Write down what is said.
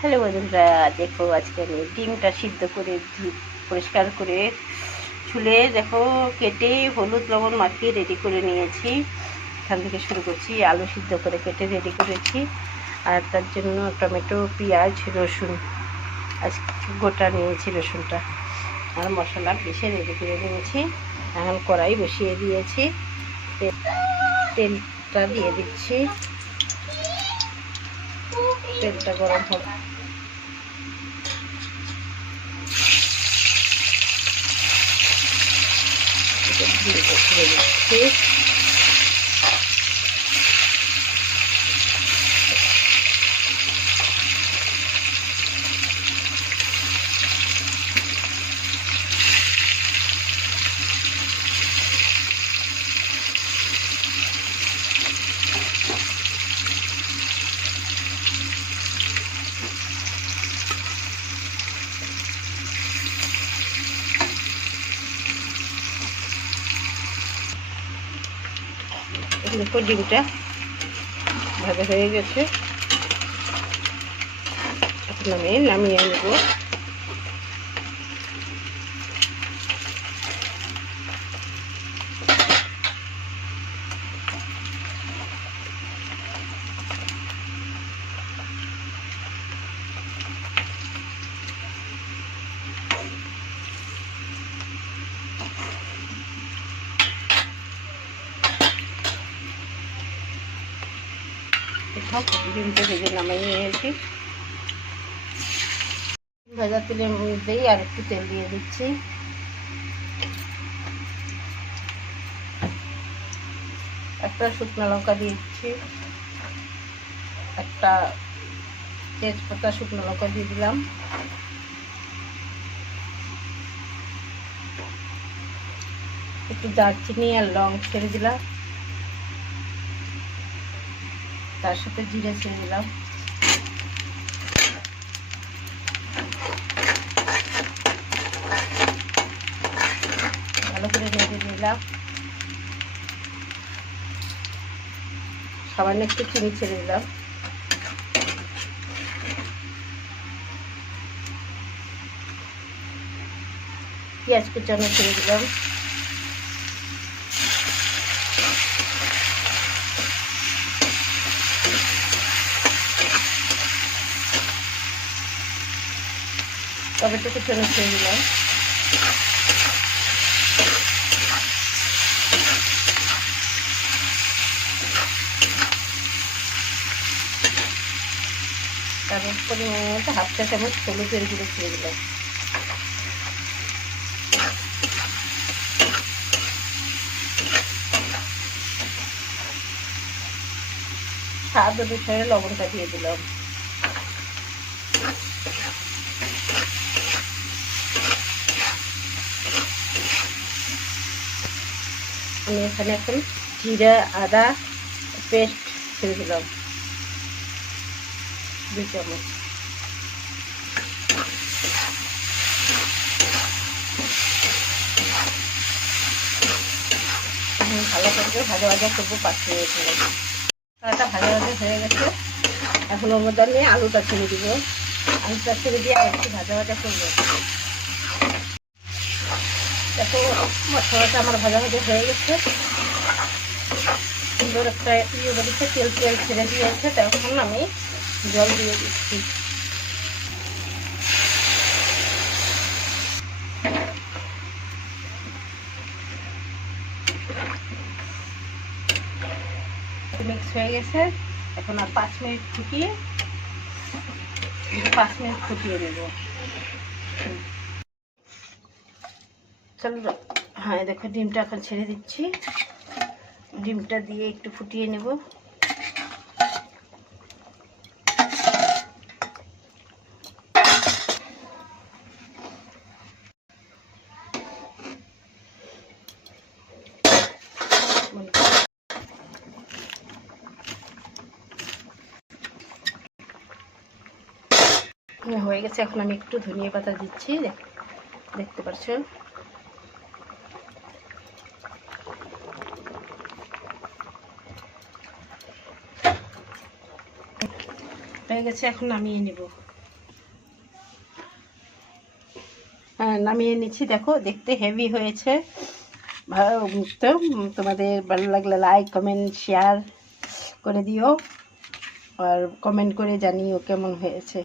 Hello বন্ধুরা, দেখো আজকে আমি ডিমটা সিদ্ধ করে পরিষ্কার করে ছুলে দেখো কেটে হলুদ লবণ মাখিয়ে রেডি করে নিয়েছি। এখান থেকে শুরু করছি। আলু সিদ্ধ করে কেটে রেডি করেছি, আর তার জন্য টমেটো, পেঁয়াজ, রসুন আজ গোটা নিয়েছি, রসুনটা আর মশলা পিষে রেডি করে নিয়েছি। এখন কড়াই বসিয়ে দিয়েছি, তেলটা দিয়ে দিচ্ছি। তেলটা গরম হবে, দিয়ে দিচ্ছি। দেখো ডিমটা ভাজা হয়ে গেছে, এখন আমি নামিয়ে নেব। ডিমটা ভেজে নামিয়ে নিয়েছি। ভাজা তেলের মধ্যেই আর একটু তেল দিয়ে দিচ্ছি। একটা শুকনো লঙ্কা দিয়ে দিচ্ছি, একটা তেজপাতা শুকনো লঙ্কা দিয়ে দিলাম, একটু দারচিনি আর লং ছেড়ে দিলাম, তার সাথে জিরে ছেড়ে দিলাম। ভালো করে নেড়ে দিলাম। সামান্য একটু চিনি ছেড়ে দিলাম। পেঁয়াজ কুচানো ছেড়ে দিলাম। টমেটো কুচানো ছেড়ে দিলাম। তারপর পরিমাণ মতো হাফ চা চামচ হলুদের গুঁড়ো ছেড়ে দিলাম। স্বাদ অনুসারে লবণটা দিয়ে দিলাম। আমি এখানে এখন জিরা আদা পেস্ট ছেড়ে দিলাম 2 চামচ। ভালো করে ভাজা ভাজা করবো 5 মিনিট হলে। ভাজা ভাজা হয়ে গেছে, এখন ওর মধ্যে আমি আলুটা ছেড়ে দিব। আলুটা ছেড়ে দিয়ে আর একটু ভাজা ভাজা করবো। দেখো মশলাটা আমার ভাজা ভাজা হয়ে গেছে, সুন্দর একটা ইয়ে বেরিয়েছে, তেল তেল ছেড়ে দিয়েছে। তখন আমি জল দিয়ে দিচ্ছি। মিক্স হয়ে গেছে, এখন আর 5 মিনিট ফুটিয়ে নেব। চলো, হ্যাঁ দেখো ডিমটা এখন ছেড়ে দিচ্ছি। ডিমটা দিয়ে একটু ফুটিয়ে নেব। হয়ে গেছে, এখন আমি একটু ধনিয়া পাতা দিচ্ছি, দেখতে পাচ্ছো। হয়ে গেছে, এখন নামিয়ে নেব। নামিয়ে নিচ্ছি। দেখো দেখতে হেভি হয়েছে। তো তোমাদের ভালো লাগলে লাইক কমেন্ট শেয়ার করে দিও, আর কমেন্ট করে জানিও কেমন হয়েছে।